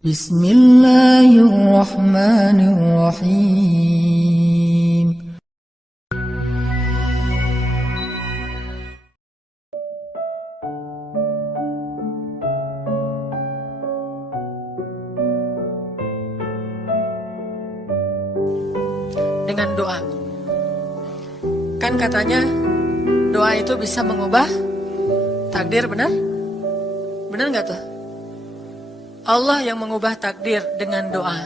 Bismillahirrahmanirrahim. Dengan doa. Kan katanya doa itu bisa mengubah takdir, benar? Benar nggak tuh? Allah yang mengubah takdir dengan doa.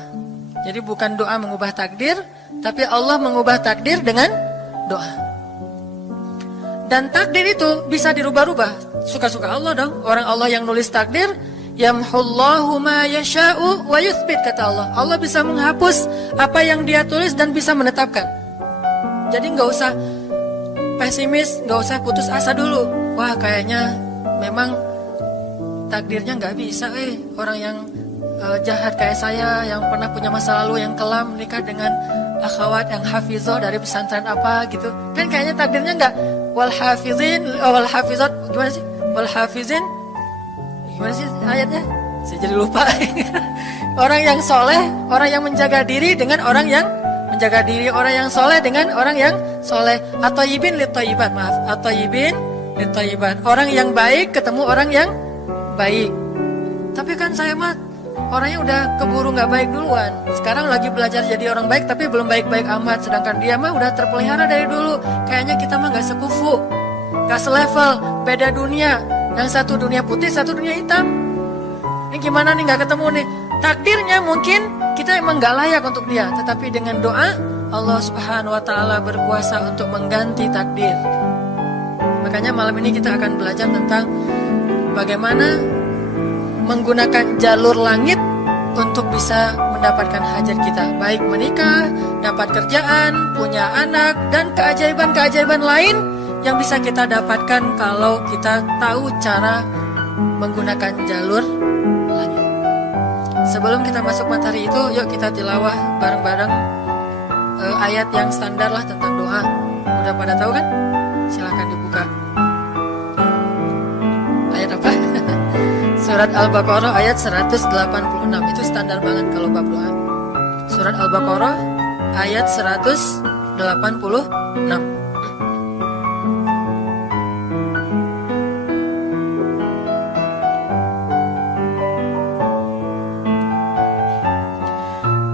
Jadi bukan doa mengubah takdir, tapi Allah mengubah takdir dengan doa. Dan takdir itu bisa dirubah-rubah. Suka-suka Allah dong. Orang Allah yang nulis takdir, yamhullahu ma yasha'u wa yuthbit, kata Allah. Allah bisa menghapus apa yang Dia tulis dan bisa menetapkan. Jadi nggak usah pesimis, nggak usah putus asa dulu. Wah, kayaknya memang takdirnya nggak bisa. Orang yang jahat kayak saya, yang pernah punya masa lalu yang kelam, nikah dengan akhwat yang hafizoh dari pesantren apa gitu. Kan kayaknya takdirnya nggak. Wal hafizin, wal hafizat, gimana sih? Wal hafizin, gimana sih ayatnya? Saya jadi lupa. Orang yang soleh, orang yang menjaga diri dengan orang yang menjaga diri, orang yang soleh dengan orang yang soleh. At-thayyibin lit-thayyibat, maaf. At-thayyibin lit-thayyibat. Orang yang baik ketemu orang yang baik. Tapi kan saya mah orangnya udah keburu nggak baik duluan. Sekarang lagi belajar jadi orang baik tapi belum baik-baik amat. Sedangkan dia mah udah terpelihara dari dulu. Kayaknya kita mah nggak sekufu, nggak selevel, beda dunia. Yang satu dunia putih, satu dunia hitam. Ini gimana nih nggak ketemu nih? Takdirnya mungkin kita emang nggak layak untuk dia, tetapi dengan doa Allah Subhanahu Wa Taala berkuasa untuk mengganti takdir. Makanya malam ini kita akan belajar tentang bagaimana menggunakan jalur langit untuk bisa mendapatkan hajat kita, baik menikah, dapat kerjaan, punya anak, dan keajaiban-keajaiban lain yang bisa kita dapatkan kalau kita tahu cara menggunakan jalur langit. Sebelum kita masuk materi itu, yuk kita tilawah bareng-bareng ayat yang standar lah tentang doa. Udah pada tahu kan? Silahkan dibuka. Ayat apa? Surat Al-Baqarah ayat 186. Itu standar banget kalau bab doa. Surat Al-Baqarah ayat 186.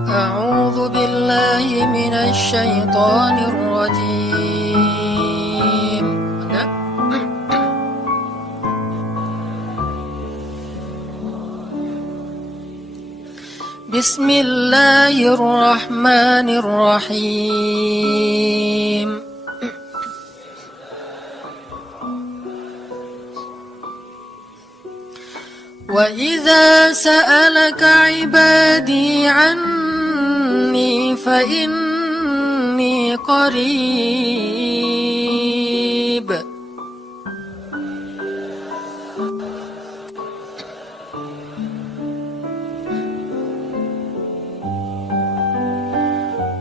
A'udzu billahi minasy syaithanir rajim. Enggak? Bismillahirrahmanirrahim. Wa idza sa'alaka 'ibadi 'anni fa inni qarib.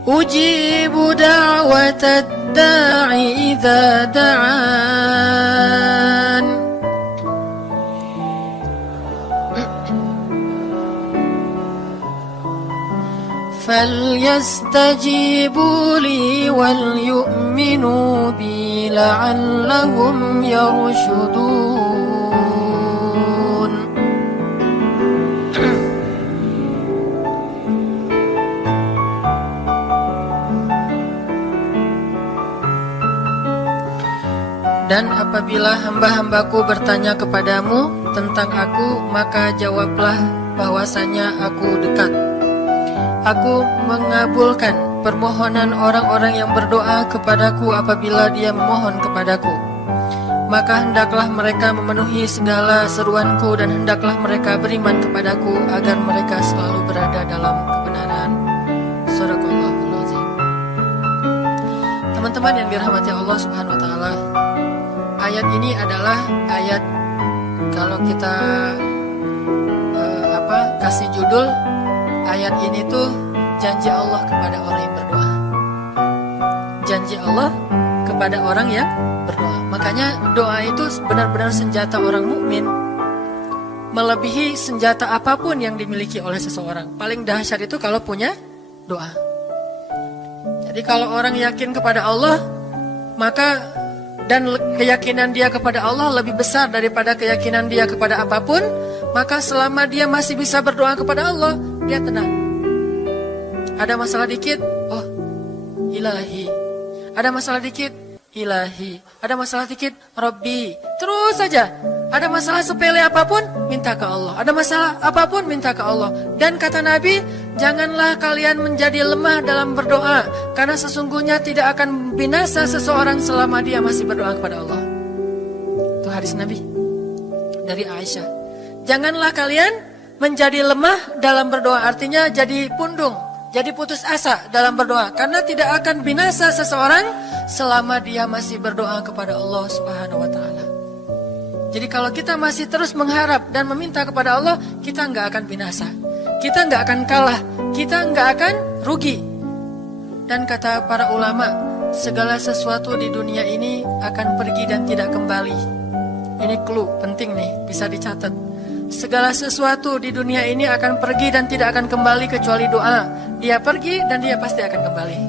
Ujibu da'watad da'i idza da'an. فليستجيبوا لي وليؤمنوا بي لعلهم يرشدون. Dan apabila hamba-hambaku bertanya kepadamu tentang aku, maka jawablah bahwasanya aku dekat. Aku mengabulkan permohonan orang-orang yang berdoa kepadaku apabila dia memohon kepadaku. Maka hendaklah mereka memenuhi segala seruanku dan hendaklah mereka beriman kepadaku agar mereka selalu berada dalam kebenaran. Shadaqallahul azim. Teman-teman yang dirahmati Allah Subhanahu wa taala, ayat ini adalah ayat kalau kita kasih judul ayat ini tuh janji Allah kepada orang yang berdoa. Janji Allah kepada orang yang berdoa. Makanya doa itu benar-benar senjata orang mukmin. melebihi senjata apapun yang dimiliki oleh seseorang. Paling dahsyat itu kalau punya doa. Jadi kalau orang yakin kepada Allah, maka dan keyakinan dia kepada Allah lebih besar daripada keyakinan dia kepada apapun, maka selama dia masih bisa berdoa kepada Allah, dia tenang. Ada masalah dikit, oh ilahi. Ada masalah dikit, ilahi. Ada masalah dikit, Rabbi. Terus saja. Ada masalah sepele apapun, minta ke Allah. Ada masalah apapun, minta ke Allah. Dan kata Nabi, janganlah kalian menjadi lemah dalam berdoa, karena sesungguhnya tidak akan binasa seseorang selama dia masih berdoa kepada Allah. Itu hadis Nabi dari Aisyah. Janganlah kalian menjadi lemah dalam berdoa, artinya jadi pundung, jadi putus asa dalam berdoa, karena tidak akan binasa seseorang selama dia masih berdoa kepada Allah Subhanahu wa taala. Jadi kalau kita masih terus mengharap dan meminta kepada Allah, kita nggak akan binasa, kita nggak akan kalah, kita nggak akan rugi. Dan kata para ulama, segala sesuatu di dunia ini akan pergi dan tidak kembali. Ini clue penting nih, bisa dicatat. Segala sesuatu di dunia ini akan pergi dan tidak akan kembali kecuali doa. Dia pergi dan dia pasti akan kembali.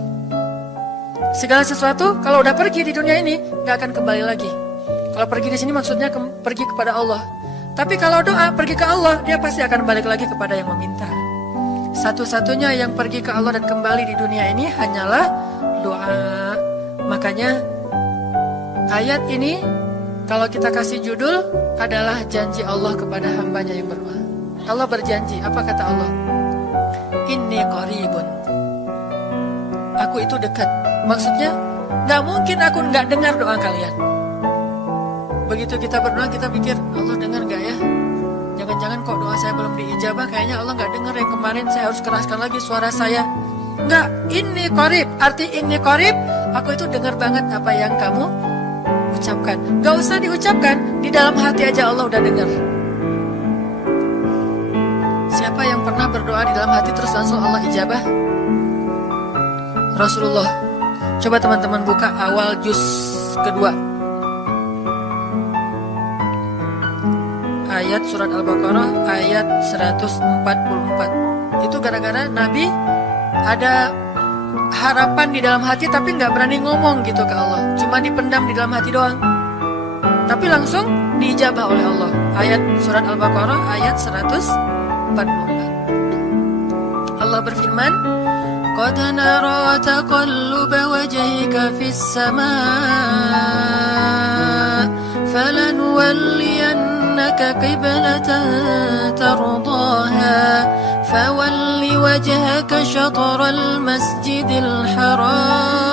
Segala sesuatu kalau udah pergi di dunia ini nggak akan kembali lagi. Kalau pergi di sini maksudnya pergi kepada Allah. Tapi kalau doa pergi ke Allah, dia pasti akan balik lagi kepada yang meminta. Satu-satunya yang pergi ke Allah dan kembali di dunia ini hanyalah doa. Makanya ayat ini kalau kita kasih judul adalah janji Allah kepada hambanya yang berdoa. Allah berjanji, apa kata Allah? Inni qaribun. Aku itu dekat. Maksudnya gak mungkin aku gak dengar doa kalian. Begitu kita berdoa, kita pikir, Allah dengar gak ya? Jangan-jangan kok doa saya belum diijabah, kayaknya Allah gak dengar yang kemarin, saya harus keraskan lagi suara saya. Enggak, ini qarib. Arti ini qarib, aku itu dengar banget apa yang kamu ucapkan. Gak usah diucapkan, di dalam hati aja Allah udah dengar. Siapa yang pernah berdoa di dalam hati terus langsung Allah ijabah? Rasulullah. Coba teman-teman buka awal juz kedua. Ayat surat Al-Baqarah ayat 144. Itu gara-gara Nabi ada harapan di dalam hati tapi gak berani ngomong gitu ke Allah. Cuma dipendam di dalam hati doang. Tapi langsung diijabah oleh Allah. Ayat surat Al-Baqarah ayat 144. Allah berfirman, Qad nara taqalluba wajhika fis samaa فلنولينك قبلة ترضاها فول وجهك شطر المسجد الحرام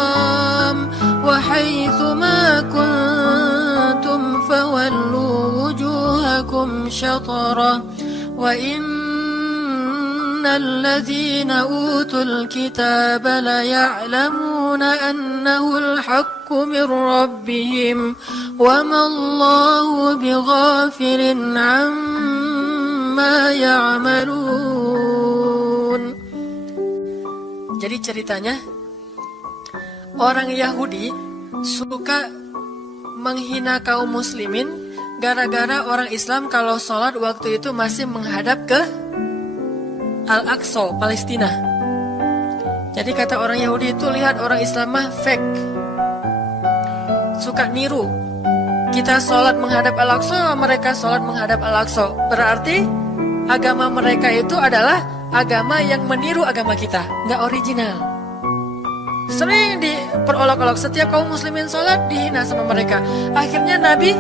وحيث ما كنتم فولوا وجوهكم شطره وإن الذين أوتوا الكتاب ليعلمون أنه الحق من ربهم وما الله بغافل عما يعملون. Jadi ceritanya orang Yahudi suka menghina kaum muslimin gara-gara orang Islam kalau sholat waktu itu masih menghadap ke Al-Aqsa, Palestina. Jadi kata orang Yahudi itu, lihat orang Islam mah fake, suka niru. Kita sholat menghadap Al-Aqsa, mereka sholat menghadap Al-Aqsa. Berarti agama mereka itu adalah agama yang meniru agama kita, nggak original. Sering diperolok-olok, setiap kaum muslimin sholat dihina sama mereka. Akhirnya Nabi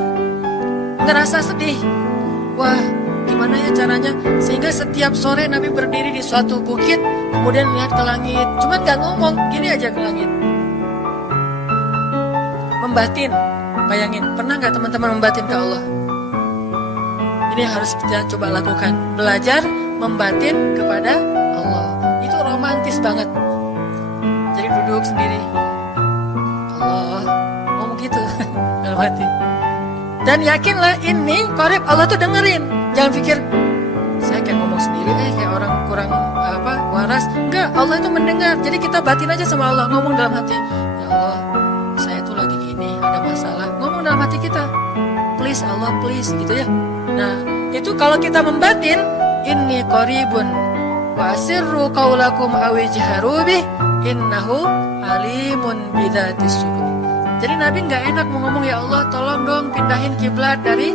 ngerasa sedih. Wah, gimana ya caranya? Sehingga setiap sore Nabi berdiri di suatu bukit, kemudian lihat ke langit. Cuman gak ngomong, gini aja ke langit. Membatin, bayangin. Pernah gak teman-teman membatin ke Allah? Ini harus kita coba lakukan. Belajar membatin kepada Allah. Itu romantis banget. Jadi duduk sendiri. Allah, ngomong gitu dalam hati. Dan yakinlah ini qarib, Allah tuh dengerin. Jangan pikir saya kayak ngomong sendiri, kayak orang kurang waras. Enggak, Allah itu mendengar. Jadi kita batin aja sama Allah, ngomong dalam hati. Ya Allah, saya tuh lagi gini, ada masalah. Ngomong dalam hati kita. Please Allah, please, gitu ya. Nah, itu kalau kita membatin, inni qaribun wa asirru qaulakum aw ijharu bih innahu alimun bidzatis sudur. Jadi Nabi nggak enak mau ngomong, ya Allah tolong dong pindahin kiblat dari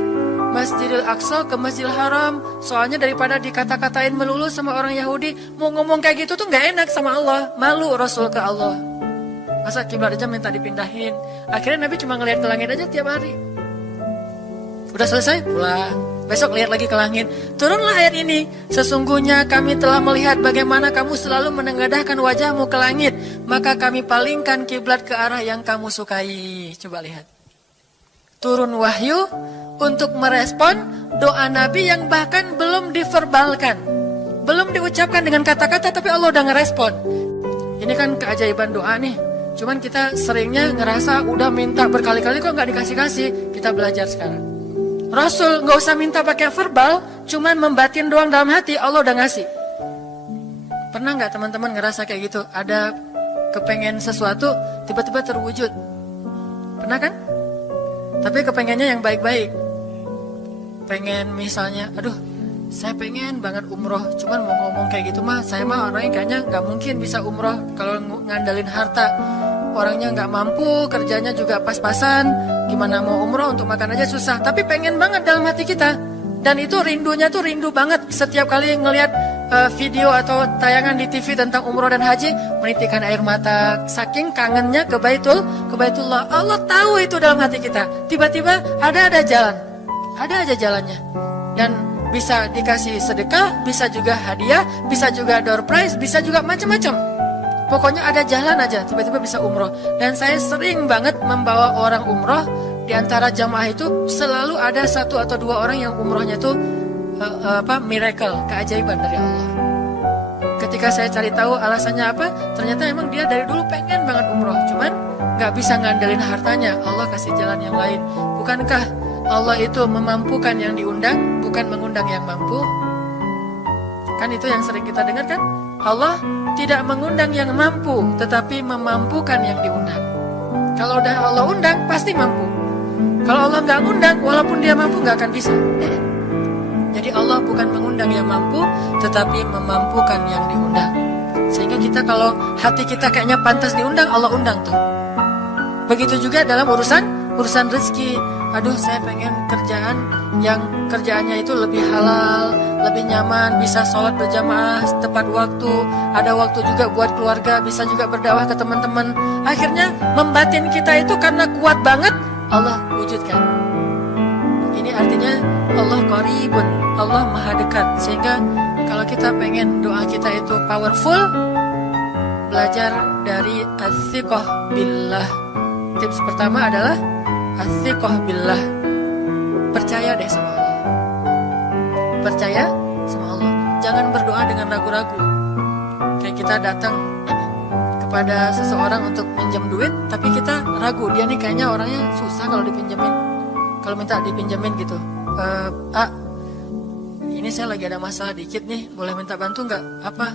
Masjidil Aqsa ke Masjidil Haram. Soalnya daripada dikata-katain melulu sama orang Yahudi, mau ngomong kayak gitu tuh nggak enak sama Allah. Malu Rasul ke Allah. Masa kiblat aja minta dipindahin. Akhirnya Nabi cuma ngelihat ke langit aja tiap hari. Udah selesai, pulang. Besok lihat lagi ke langit. Turunlah ayat ini. Sesungguhnya kami telah melihat bagaimana kamu selalu menengadahkan wajahmu ke langit. Maka kami palingkan kiblat ke arah yang kamu sukai. Coba lihat. Turun wahyu untuk merespon doa Nabi yang bahkan belum diverbalkan. Belum diucapkan dengan kata-kata, tapi Allah udah ngerespon. Ini kan keajaiban doa nih. Cuman kita seringnya ngerasa udah minta berkali-kali kok nggak dikasih-kasih. Kita belajar sekarang. Rasul nggak usah minta pakai verbal, cuman membatin doang dalam hati, Allah udah ngasih. Pernah nggak teman-teman ngerasa kayak gitu? Ada kepengen sesuatu, tiba-tiba terwujud. Pernah kan? Tapi kepengennya yang baik-baik. Pengen misalnya, aduh, saya pengen banget umroh, cuman mau ngomong kayak gitu mah, saya mah orangnya kayaknya nggak mungkin bisa umroh kalau ngandalin harta. Orangnya nggak mampu, kerjanya juga pas-pasan, gimana mau umroh untuk makan aja susah. Tapi pengen banget dalam hati kita. Dan itu rindunya tuh rindu banget. Setiap kali ngelihat video atau tayangan di TV tentang umroh dan haji, menitikkan air mata. Saking kangennya ke Baitullah. Allah tahu itu dalam hati kita. Tiba-tiba ada jalan. Ada aja jalannya. Dan bisa dikasih sedekah, bisa juga hadiah, bisa juga door prize, bisa juga macam-macam. Pokoknya ada jalan aja, tiba-tiba bisa umroh. Dan saya sering banget membawa orang umroh. Di antara jamaah itu selalu ada 1 atau 2 orang yang umrohnya tuh miracle, keajaiban dari Allah. Ketika saya cari tahu alasannya apa, ternyata emang dia dari dulu pengen banget umroh, cuman nggak bisa ngandelin hartanya. Allah kasih jalan yang lain. Bukankah Allah itu memampukan yang diundang, bukan mengundang yang mampu? Kan itu yang sering kita dengar kan? Allah tidak mengundang yang mampu, tetapi memampukan yang diundang. Kalau udah Allah undang, pasti mampu. Kalau Allah nggak undang, walaupun dia mampu nggak akan bisa. Jadi Allah bukan mengundang yang mampu, tetapi memampukan yang diundang. Sehingga kita kalau hati kita kayaknya pantas diundang, Allah undang tuh. Begitu juga dalam urusan rezeki. Aduh, saya pengen kerjaan yang kerjaannya itu lebih halal, lebih nyaman, bisa sholat berjamaah tepat waktu, ada waktu juga buat keluarga, bisa juga berdakwah ke teman-teman. Akhirnya membatin kita itu karena kuat banget, Allah wujudkan. Ini artinya Allah qaribun, Allah maha dekat. Sehingga kalau kita pengen doa kita itu powerful, belajar dari as-siqah billah. Tips pertama adalah as-siqah billah. Percaya deh sama Allah. Percaya sama Allah. Jangan berdoa dengan ragu-ragu. Kayak kita datang kepada seseorang untuk pinjam duit, tapi kita ragu, dia nih kayaknya orangnya susah kalau dipinjemin. Kalau minta dipinjemin gitu, ini saya lagi ada masalah dikit nih, boleh minta bantu nggak? Apa?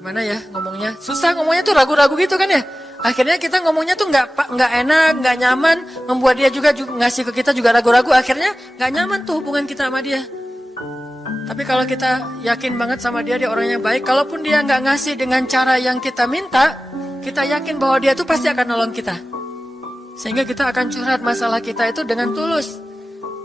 Gimana ya ngomongnya? Susah ngomongnya tuh ragu-ragu gitu kan ya. Akhirnya kita ngomongnya tuh nggak enak, nggak nyaman, membuat dia juga ngasih ke kita juga ragu-ragu. Akhirnya nggak nyaman tuh hubungan kita sama dia. Tapi kalau kita yakin banget sama dia orangnya baik, kalaupun dia nggak ngasih dengan cara yang kita minta, kita yakin bahwa dia tuh pasti akan nolong kita. Sehingga kita akan curhat masalah kita itu dengan tulus.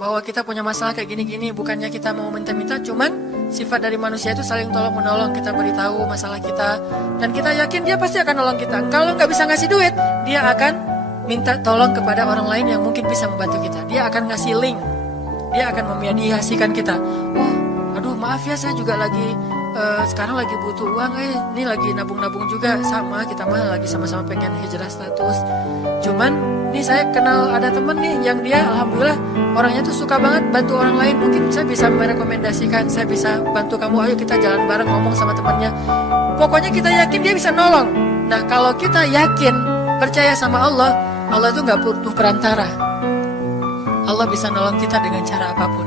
Bahwa kita punya masalah kayak gini-gini, bukannya kita mau minta-minta, cuman sifat dari manusia itu saling tolong-menolong. Kita beritahu masalah kita, dan kita yakin dia pasti akan nolong kita. Kalau nggak bisa ngasih duit, dia akan minta tolong kepada orang lain yang mungkin bisa membantu kita. Dia akan ngasih link, dia akan memediasikan kita. Oh, aduh maaf ya, saya juga lagi sekarang lagi butuh uang, ini lagi nabung-nabung juga, sama kita mah lagi sama-sama pengen hijrah status. Cuman ini saya kenal ada temen nih yang dia alhamdulillah orangnya tuh suka banget bantu orang lain. Mungkin saya bisa merekomendasikan, saya bisa bantu kamu, ayo kita jalan bareng ngomong sama temannya. Pokoknya kita yakin dia bisa nolong. Nah kalau kita yakin, percaya sama Allah, Allah itu gak butuh perantara. Allah bisa nolong kita dengan cara apapun.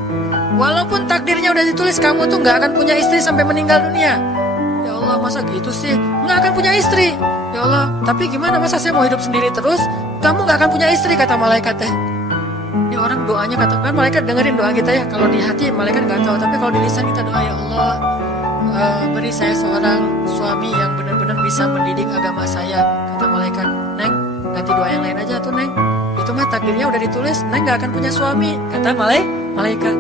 Walaupun takdirnya udah ditulis kamu tuh gak akan punya istri sampai meninggal dunia. Ya Allah masa gitu sih, gak akan punya istri. Ya Allah, tapi gimana masa saya mau hidup sendiri terus? Kamu gak akan punya istri kata malaikat teh. ini orang doanya katakan malaikat dengerin doa kita ya. Kalau di hati malaikat nggak tahu, tapi kalau di lisan kita doa, ya Allah, beri saya seorang suami yang benar-benar bisa mendidik agama saya. Kata malaikat, Neng, ganti doa yang lain aja tuh Neng. Itu mah takdirnya udah ditulis, Neng nggak akan punya suami. Kata malaikat.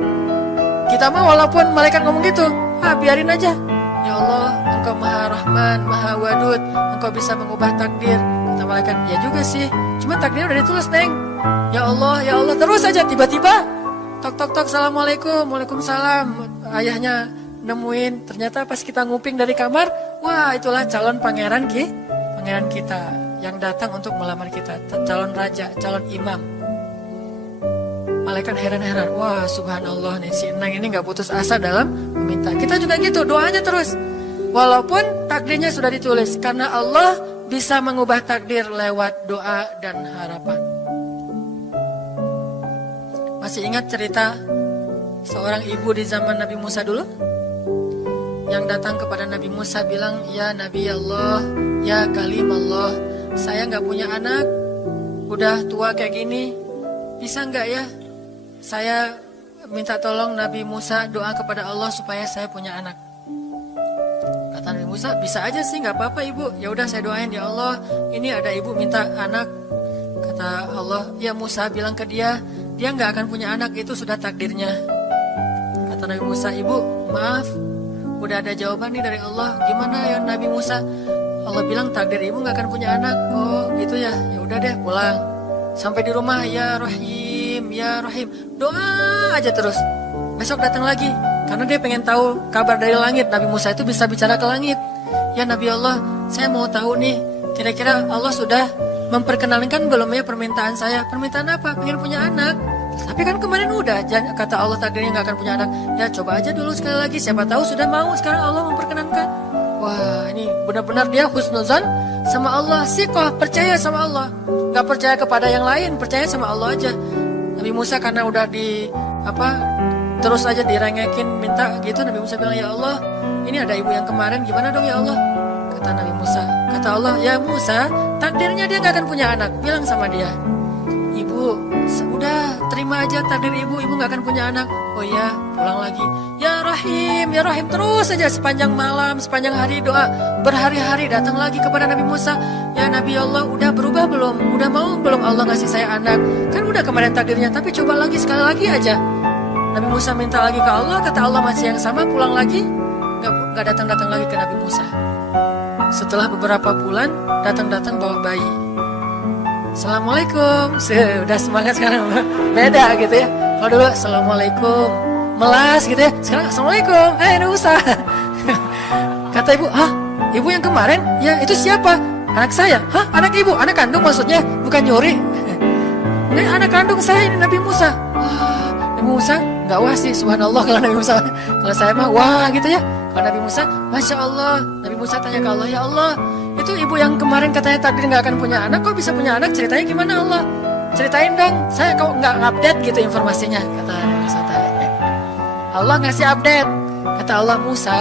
Kita mah walaupun malaikat ngomong gitu, biarin aja. Ya Allah, Engkau Maha Rahman, Maha Wadud, Engkau bisa mengubah takdir. Kata malaikat, ya juga sih. Cuma takdirnya udah ditulis, Neng. Ya Allah, terus aja tiba-tiba tok, Assalamualaikum, Waalaikumsalam. Ayahnya nemuin, ternyata pas kita nguping dari kamar, wah itulah calon pangeran kita yang datang untuk melamar kita, calon raja, calon imam. Malaikat heran-heran, wah subhanallah nih si Neng ini gak putus asa dalam meminta. Kita juga gitu, doanya terus. Walaupun takdirnya sudah ditulis, karena Allah bisa mengubah takdir lewat doa dan harapan. Masih ingat cerita seorang ibu di zaman Nabi Musa dulu? Yang datang kepada Nabi Musa bilang, ya Nabi Allah, ya Kalim Allah, saya gak punya anak, udah tua kayak gini, bisa gak ya saya minta tolong Nabi Musa doa kepada Allah supaya saya punya anak. Kata Nabi Musa, bisa aja sih, nggak apa-apa ibu. Ya udah saya doain, ya Allah, ini ada ibu minta anak. Kata Allah, ya Musa bilang ke dia nggak akan punya anak, itu sudah takdirnya. Kata Nabi Musa, ibu maaf, udah ada jawaban nih dari Allah. Gimana ya Nabi Musa? Allah bilang takdir ibu nggak akan punya anak. Oh gitu ya, ya udah deh pulang. Sampai di rumah, ya Rahim, ya Rahim, doa aja terus. Besok datang lagi, karena dia pengen tahu kabar dari langit. Nabi Musa itu bisa bicara ke langit. Ya Nabi Allah, saya mau tahu nih, kira-kira Allah sudah memperkenalkan belum ya permintaan saya? Permintaan apa? Pengen punya anak. Tapi kan kemarin udah, kata Allah takdirnya gak akan punya anak. Ya coba aja dulu sekali lagi, siapa tahu sudah mau sekarang Allah memperkenankan. Wah ini benar-benar dia husnuzan sama Allah, siqah, percaya sama Allah. Gak percaya kepada yang lain, percaya sama Allah aja. Nabi Musa karena udah terus aja direngekin minta gitu, Nabi Musa bilang, ya Allah, ini ada ibu yang kemarin, gimana dong ya Allah? Kata Nabi Musa, kata Allah, ya Musa, takdirnya dia gak akan punya anak. Bilang sama dia, ibu, udah terima aja takdir ibu gak akan punya anak. Oh iya, pulang lagi. Ya Rahim, terus aja sepanjang malam, sepanjang hari doa. Berhari-hari datang lagi kepada Nabi Musa. Ya Nabi Allah, udah berubah belum? Udah mau belum Allah ngasih saya anak? Kan udah kemarin takdirnya, tapi coba lagi, sekali lagi aja. Nabi Musa minta lagi ke Allah, kata Allah masih yang sama, pulang lagi. Gak datang-datang lagi ke Nabi Musa. Setelah beberapa bulan, datang-datang bawa bayi. Assalamualaikum. Udah semangat sekarang, beda gitu ya. Kalau dulu Assalamualaikum, melas gitu ya. Sekarang Assalamualaikum, Nabi Musa. Kata ibu, ibu yang kemarin? Ya itu siapa? Anak saya. Anak ibu? Anak kandung maksudnya? Bukan nyuri. Ini anak kandung saya, ini Nabi Musa. Wah, Nabi Musa gak wah sih, subhanallah kalau Nabi Musa. Kalau saya mah wah gitu ya. Kalau Nabi Musa, Masya Allah. Nabi Musa tanya ke Allah, ya Allah, itu ibu yang kemarin katanya takdir gak akan punya anak, kok bisa punya anak? Ceritanya gimana Allah? Ceritain dong, saya kok gak update gitu informasinya. Kata Musa tanya. Allah ngasih update. Kata Allah, Musa,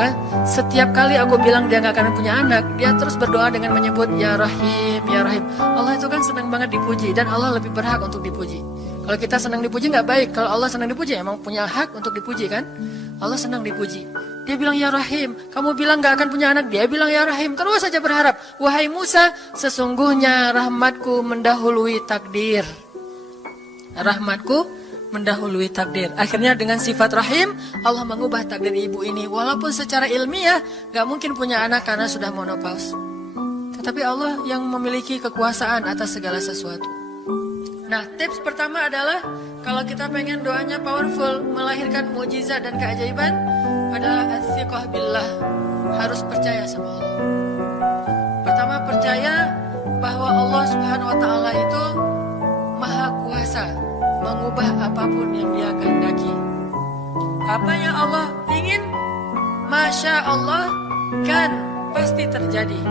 setiap kali aku bilang dia gak akan punya anak, dia terus berdoa dengan menyebut Ya Rahim, Ya Rahim. Allah itu kan senang banget dipuji, dan Allah lebih berhak untuk dipuji. Kalau kita senang dipuji gak baik. Kalau Allah senang dipuji, emang punya hak untuk dipuji kan? Allah senang dipuji. Dia bilang Ya Rahim, kamu bilang gak akan punya anak, dia bilang Ya Rahim, terus saja berharap. Wahai Musa, sesungguhnya rahmatku mendahului takdir. Rahmatku mendahului takdir. Akhirnya dengan sifat Rahim, Allah mengubah takdir ibu ini. Walaupun secara ilmiah gak mungkin punya anak karena sudah menopause. Tetapi Allah yang memiliki kekuasaan atas segala sesuatu. Nah, tips pertama adalah kalau kita pengen doanya powerful, melahirkan mukjizat dan keajaiban, adalah as-siqah billah. Harus percaya sama Allah. Pertama, percaya bahwa Allah Subhanahu wa taala itu Maha Kuasa mengubah apapun yang Dia kehendaki. Apa yang Allah ingin, Masya Allah, kan pasti terjadi.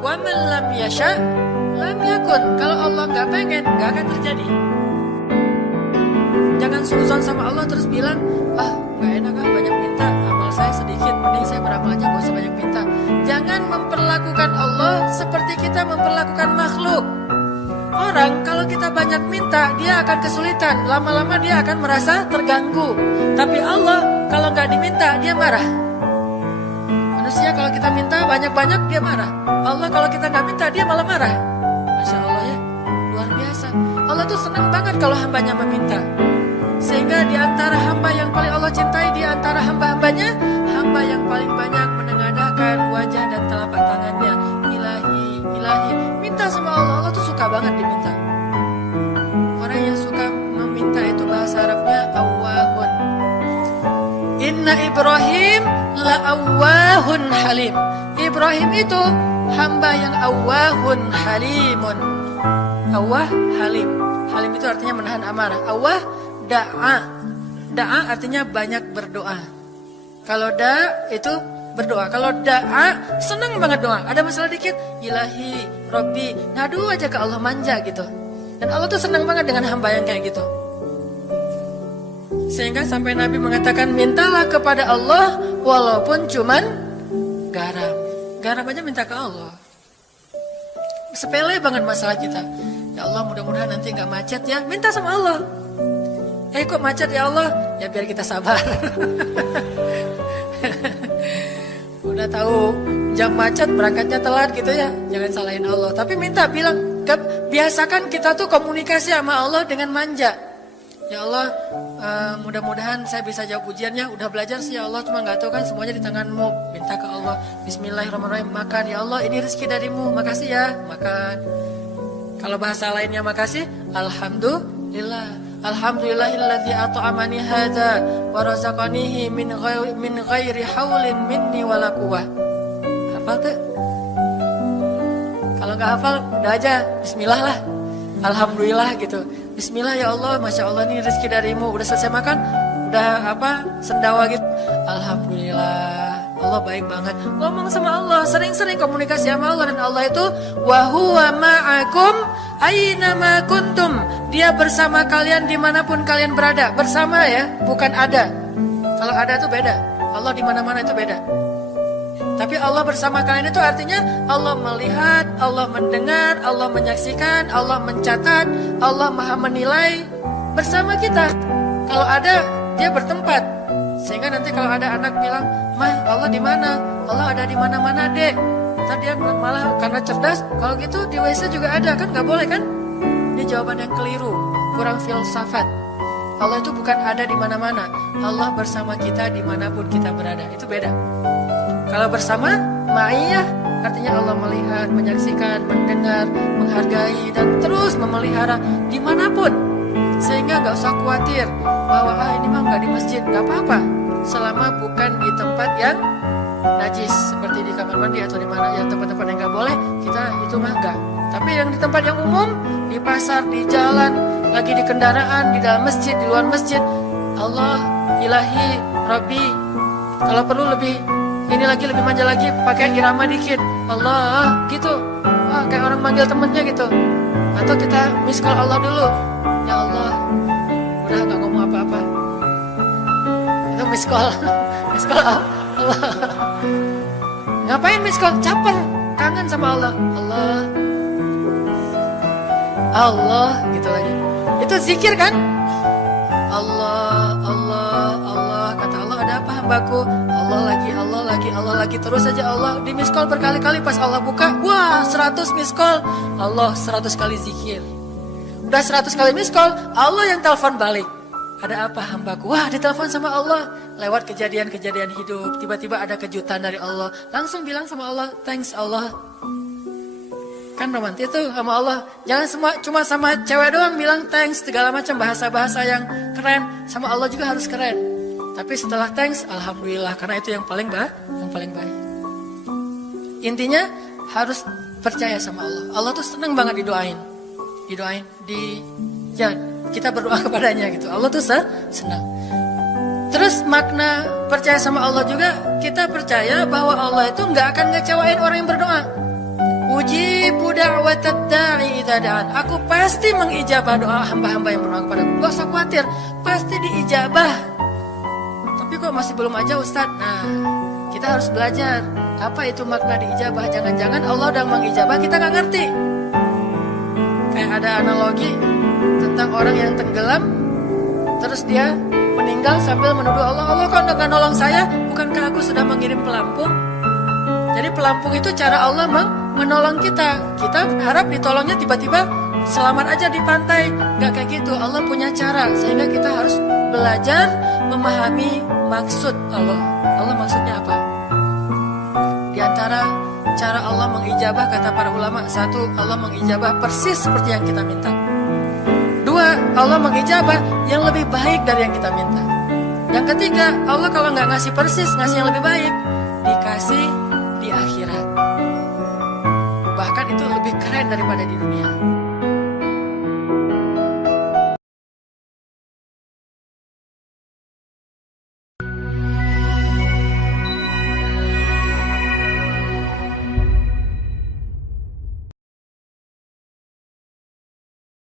Wa man lam yasha lam yakun. Kalau Allah nggak pengen, nggak akan terjadi. Jangan suuzon sama Allah terus bilang, nggak enak banyak minta, amal saya sedikit, mending saya beramal aja, gak usah banyak minta. Jangan memperlakukan Allah seperti kita memperlakukan makhluk. Orang kalau kita banyak minta, dia akan kesulitan. Lama-lama dia akan merasa terganggu. Tapi Allah kalau nggak diminta, dia marah. Manusia kalau kita minta banyak-banyak, dia marah. Allah kalau kita nggak minta, dia malah marah. Masya Allah ya, luar biasa. Allah tuh senang banget kalau hambanya meminta. Sehingga di antara hamba yang paling Allah cintai, di antara hamba-hambanya, hamba yang paling banyak menengadahkan wajah dan telapak tangannya. Ilahi, ilahi. Minta sama Allah, Allah tuh suka banget diminta. Orang yang suka meminta itu bahasa Arabnya awwahun. Inna Ibrahim la awwahun halim. Ibrahim itu hamba yang awwahun halimun. Awwah halim. Halim itu artinya menahan amarah. Awwah da'a. Da'a artinya banyak berdoa. Kalau da itu berdoa. Kalau da'a senang banget doa. Ada masalah dikit, ilahi, Robbi, ngadu aja ke Allah, manja gitu. Dan Allah tuh senang banget dengan hamba yang kayak gitu. Sehingga sampai Nabi mengatakan, mintalah kepada Allah walaupun cuman garam. Garam aja minta ke Allah. Sepele banget masalah kita. Ya Allah, mudah-mudahan nanti gak macet ya. Minta sama Allah. Kok macet ya Allah? Ya biar kita sabar. Udah tahu jam macet berangkatnya telat gitu ya. Jangan salahin Allah. Tapi minta, bilang, biasakan kita tuh komunikasi sama Allah dengan manja. Ya Allah, mudah-mudahan saya bisa jawab ujiannya. Udah belajar sih ya Allah, cuma gak tahu kan semuanya di tanganmu. Minta ke Allah, Bismillahirrahmanirrahim, makan ya Allah, ini rezeki darimu, makasih ya, makan. Kalau bahasa lainnya makasih, Alhamdulillah. Alhamdulillahilladzi at'amani hadza wa razaqanihi min ghairi haulin minni wala quwwah. Hafal tuh? Kalau nggak hafal, udah aja bismillah lah. Alhamdulillah gitu. Bismillah ya Allah, Masya Allah ini rezeki darimu. Udah selesai makan, udah sendawa gitu. Alhamdulillah, Allah baik banget. Ngomong sama Allah, sering-sering komunikasi sama Allah. Dan Allah itu wa huwa ma'akum aina ma kuntum. Dia bersama kalian dimanapun kalian berada. Bersama ya, bukan ada. Kalau ada itu beda. Allah di mana-mana itu beda. Tapi Allah bersama kalian itu artinya Allah melihat, Allah mendengar, Allah menyaksikan, Allah mencatat, Allah maha menilai bersama kita. Kalau ada, dia bertempat. Sehingga nanti kalau ada anak bilang, "Mah, Allah di mana?" Allah ada di mana-mana, Dek. Ntar dia malah karena cerdas, kalau gitu di WC juga ada, kan nggak boleh kan? Ini jawaban yang keliru, kurang filsafat. Allah itu bukan ada di mana-mana. Allah bersama kita dimanapun kita berada. Itu beda. Kalau bersama, ma'iyah, artinya Allah melihat, menyaksikan, mendengar, menghargai, dan terus memelihara dimanapun. Sehingga gak usah khawatir bahwa ini mah gak di masjid, gak apa-apa. Selama bukan di tempat yang najis, seperti di kamar mandi atau di mana ya, tempat-tempat yang gak boleh, kita itu mah gak. Tapi yang di tempat yang umum, di pasar, di jalan, lagi di kendaraan, di dalam masjid, di luar masjid, Allah, ilahi, Rabbi. Kalau perlu lebih lebih manja lagi, pakai irama dikit, Allah, gitu. Kayak orang manggil temennya gitu. Atau kita miss call Allah dulu. Ya Allah, udah gak ngomong apa-apa. Itu miss call. Miss call Allah. Ngapain miss call? Caper, kangen sama Allah. Allah, gitu lagi. Itu zikir kan? Allah, kata Allah, ada apa hambaku? Allah lagi, terus aja Allah di miss call berkali-kali. Pas Allah buka, wah 100 miss call. Allah 100 kali zikir. Udah 100 kali miss call, Allah yang telepon balik. Ada apa hambaku? Wah, ditelepon sama Allah. Lewat kejadian-kejadian hidup, tiba-tiba ada kejutan dari Allah. Langsung bilang sama Allah, thanks Allah. Kan romantis tuh sama Allah. Jangan cuma sama cewek doang bilang thanks, segala macam bahasa-bahasa yang keren. Sama Allah juga harus keren. Tapi setelah thanks, alhamdulillah, karena itu yang paling baik. Intinya harus percaya sama Allah. Allah tuh senang banget didoain, kita berdoa kepadanya gitu. Allah tuh senang. Terus makna percaya sama Allah juga, kita percaya bahwa Allah itu nggak akan ngecewain orang yang berdoa. Ujibu da'watad da'i idza da'an. Aku pasti mengijabah doa hamba-hamba yang berdoa kepadaku. Gak usah khawatir, pasti diijabah. Tapi kok masih belum aja Ustadz? Nah, kita harus belajar apa itu makna diijabah. Jangan-jangan Allah udah mengijabah, kita gak ngerti. Kayak kayak ada analogi tentang orang yang tenggelam, terus dia meninggal sambil menuduh Allah, Allah kok nggak nolong saya, bukankah aku sudah mengirim pelampung? Jadi pelampung itu cara Allah menolong kita. Kita harap ditolongnya tiba-tiba selamat aja di pantai. Nggak kayak gitu, Allah punya cara. Sehingga kita harus belajar memahami maksud Allah. Allah maksudnya apa? Di antara cara Allah mengijabah, kata para ulama, satu, Allah mengijabah persis seperti yang kita minta. Dua, Allah mengijabah yang lebih baik dari yang kita minta. Yang ketiga, Allah kalau nggak ngasih persis, ngasih yang lebih baik, dikasih di akhirat. Bahkan itu lebih keren daripada di dunia.